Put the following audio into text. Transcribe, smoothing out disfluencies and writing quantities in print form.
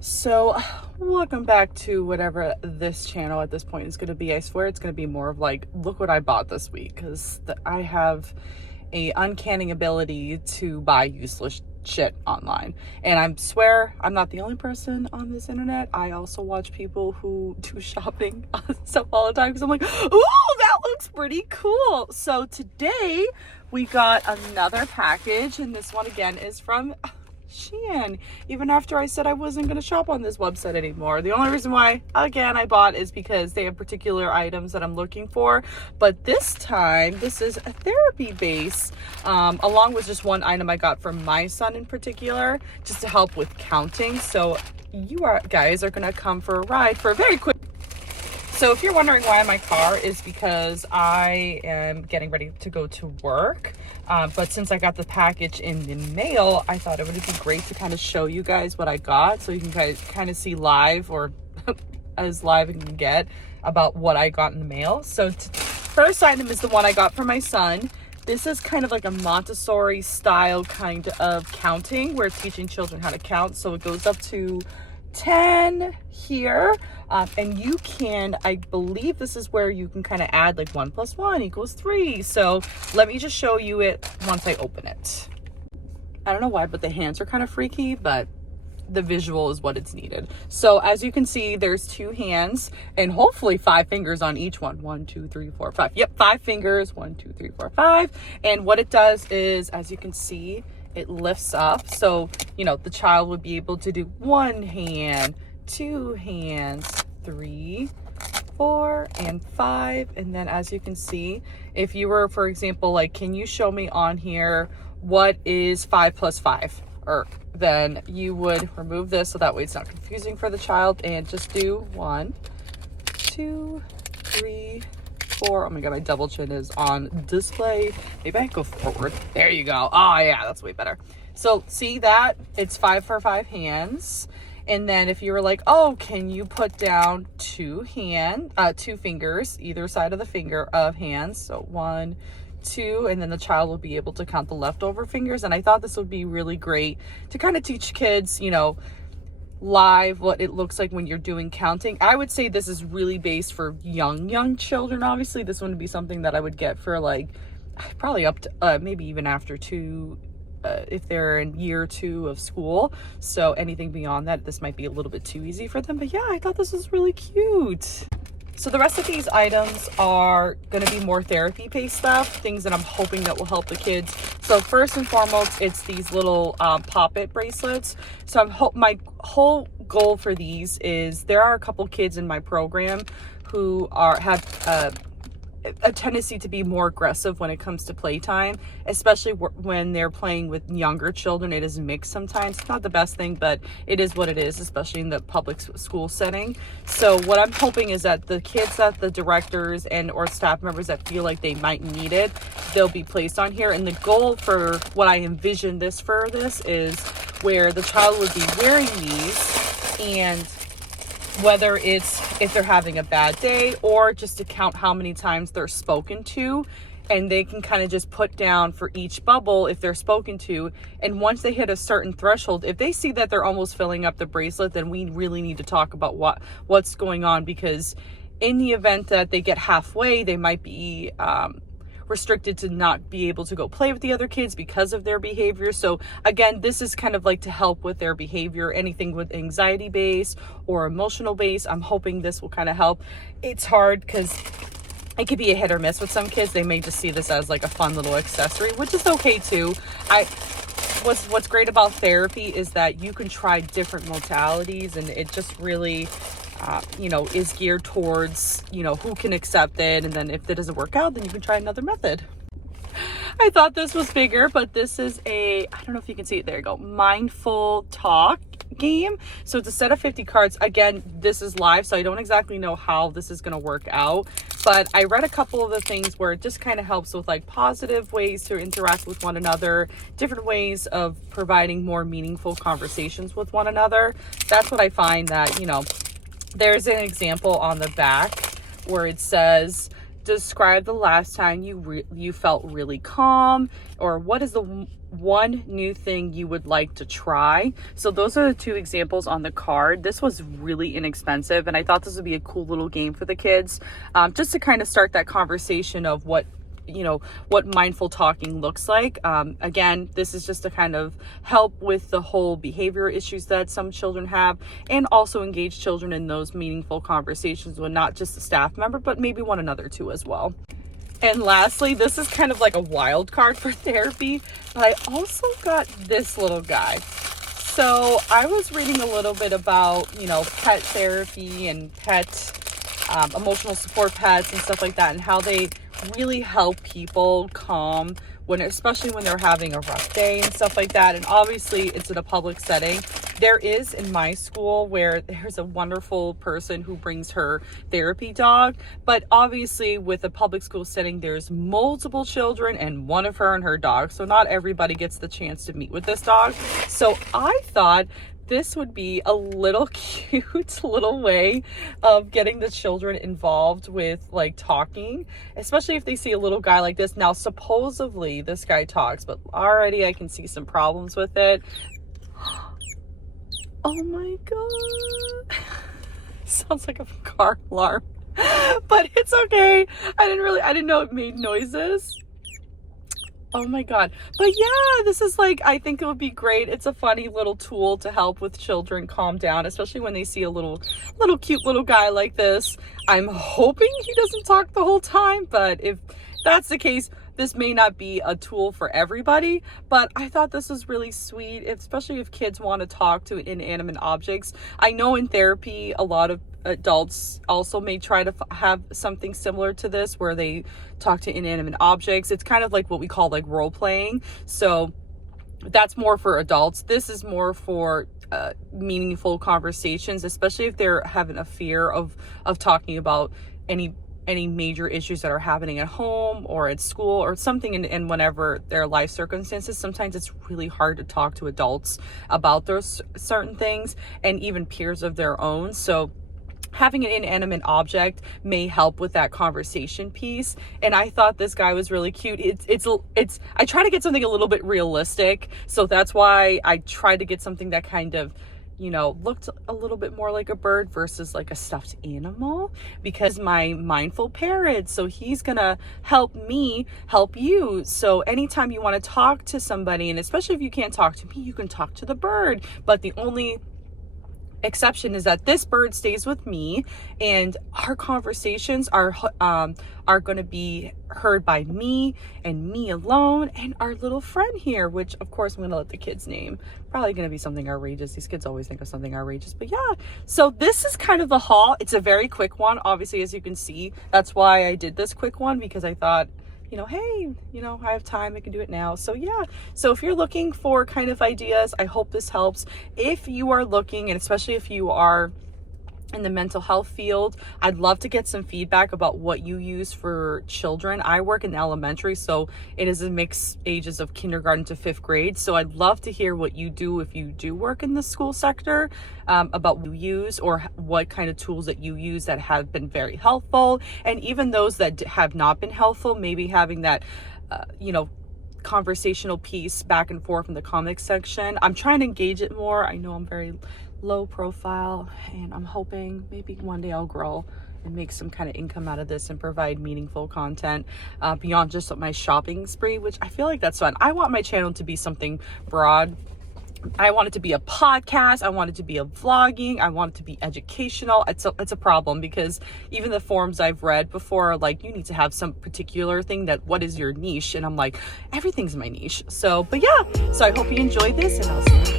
So, welcome back to whatever this channel at this point is going to be. I swear it's going to be more of like, look what I bought this week, because I have a uncanny ability to buy useless shit online. And I swear I'm not the only person on this internet. I also watch people who do shopping stuff all the time, because I'm like, ooh, that looks pretty cool. So today we got another package, and this one again is from Shein, even after I said I wasn't going to shop on this website anymore. The only reason why, again, I bought is because they have particular items that I'm looking for. But this time, this is a therapy base, along with just one item I got from my son in particular, just to help with counting. So you guys are going to come for a ride for a very quick. So if you're wondering why my car is because I am getting ready to go to work. But since I got the package in the mail, I thought it would be great to kind of show you guys what I got, so you can guys kind of see live, or as live as you can get, about what I got in the mail. So first item is the one I got for my son. This is kind of like a Montessori style kind of counting. We're teaching children how to count. So it goes up to 10 here, and you can, I believe this is where you can kind of add like 1 + 1 = 3. So let me just show you it once I open it. I don't know why, but the hands are kind of freaky, but the visual is what it's needed. So as you can see, there's 2 hands and hopefully 5 fingers on each one. 1, 2, 3, 4, 5. Yep, 5 fingers. 1, 2, 3, 4, 5. And what it does is, as you can see, it lifts up. So, you know, the child would be able to do 1 hand, 2 hands, 3, 4, and 5. And then as you can see, if you were, for example, like, can you show me on here what is 5 + 5? Or then you would remove this so that way it's not confusing for the child, and just do 1, 2, 3, 4. Oh my god, my double chin is on display. Maybe I go forward. There you go. Oh yeah, that's way better. So see that? It's 5 for 5 hands. And then if you were like, oh, can you put down 2 fingers, either side of the finger of hands. So 1, 2, and then the child will be able to count the leftover fingers. And I thought this would be really great to kind of teach kids, you know, live what it looks like when you're doing counting. I would say this is really based for young children. Obviously this wouldn't be something that I would get for like probably up to maybe even after 2, if they're in year 2 of school. So anything beyond that, this might be a little bit too easy for them. But yeah, I thought this was really cute. So the rest of these items are going to be more therapy-based stuff, things that I'm hoping that will help the kids. So first and foremost, it's these little pop-it bracelets. So my whole goal for these is, there are a couple kids in my program who have a tendency to be more aggressive when it comes to playtime, especially when they're playing with younger children. It is mixed sometimes. It's not the best thing, but it is what it is, especially in the public school setting. So what I'm hoping is that the kids that the directors and or staff members that feel like they might need it, they'll be placed on here. And the goal for what I envision this is where the child would be wearing these, and whether it's if they're having a bad day or just to count how many times they're spoken to, and they can kind of just put down for each bubble if they're spoken to. And once they hit a certain threshold, if they see that they're almost filling up the bracelet, then we really need to talk about what's going on, because in the event that they get halfway, they might be restricted to not be able to go play with the other kids because of their behavior. So again, this is kind of like to help with their behavior, anything with anxiety base or emotional base. I'm hoping this will kind of help. It's hard because it could be a hit or miss with some kids. They may just see this as like a fun little accessory, which is okay too. What's great about therapy is that you can try different modalities, and it just really you know, is geared towards, you know, who can accept it. And then if that doesn't work out, then you can try another method. I thought this was bigger, but this is I don't know if you can see it. There you go. Mindful talk game. So it's a set of 50 cards. Again, this is live, so I don't exactly know how this is going to work out. But I read a couple of the things where it just kind of helps with like positive ways to interact with one another, different ways of providing more meaningful conversations with one another. That's what I find that, you know, there's an example on the back where it says, describe the last time you felt really calm, or what is the one new thing you would like to try. So those are the two examples on the card. This was really inexpensive, and I thought this would be a cool little game for the kids, just to kind of start that conversation of what mindful talking looks like. Again, this is just to kind of help with the whole behavior issues that some children have, and also engage children in those meaningful conversations with not just a staff member, but maybe one another too as well. And lastly, this is kind of like a wild card for therapy, but I also got this little guy. So I was reading a little bit about, pet therapy and pet emotional support pets and stuff like that, and how they really help people calm especially when they're having a rough day and stuff like that. And obviously it's in a public setting. There is in my school where there's a wonderful person who brings her therapy dog, but obviously with a public school setting, there's multiple children and one of her and her dog. So not everybody gets the chance to meet with this dog. So I thought this would be a little cute little way of getting the children involved with like talking, especially if they see a little guy like this. Now, supposedly this guy talks, but already I can see some problems with it. Oh my God. Sounds like a car alarm, but it's okay. I didn't know it made noises. Oh my God. But yeah, this is I think it would be great. It's a funny little tool to help with children calm down, especially when they see a little cute little guy like this. I'm hoping he doesn't talk the whole time, but if that's the case, this may not be a tool for everybody, but I thought this was really sweet, especially if kids want to talk to inanimate objects. I know in therapy, a lot of adults also may try to have something similar to this where they talk to inanimate objects. It's kind of like what we call role playing. So that's more for adults. This is more for meaningful conversations, especially if they're having a fear of talking about any major issues that are happening at home or at school or something in whenever their life circumstances. Sometimes it's really hard to talk to adults about those certain things, and even peers of their own. So having an inanimate object may help with that conversation piece. And I thought this guy was really cute. It's I try to get something a little bit realistic. So that's why I tried to get something that kind of, looked a little bit more like a bird versus like a stuffed animal, because my mindful parrot, so he's gonna help me help you. So anytime you want to talk to somebody, and especially if you can't talk to me, you can talk to the bird. But the only exception is that this bird stays with me, and our conversations are going to be heard by me and me alone and our little friend here, which of course I'm going to let the kids name. Probably going to be something outrageous. These kids always think of something outrageous, but yeah. So this is kind of the haul. It's a very quick one, obviously, as you can see. That's why I did this quick one, because I thought, hey, I have time, I can do it now. So yeah, so if you're looking for kind of ideas, I hope this helps. If you are looking, and especially if you are in the mental health field, I'd love to get some feedback about what you use for children. I work in elementary, so it is a mixed ages of kindergarten to 5th grade. So I'd love to hear what you do if you do work in the school sector, about what you use or what kind of tools that you use that have been very helpful. And even those that have not been helpful, maybe having that, conversational piece back and forth in the comments section. I'm trying to engage it more. I know I'm very low profile, and I'm hoping maybe one day I'll grow and make some kind of income out of this and provide meaningful content beyond just my shopping spree, which I feel like that's fun. I want my channel to be something broad. I want it to be a podcast. I want it to be a vlogging. I want it to be educational. It's a problem, because even the forums I've read before are like, you need to have some particular thing what is your niche? And I'm like, everything's my niche. So, but yeah, so I hope you enjoyed this, and I'll see you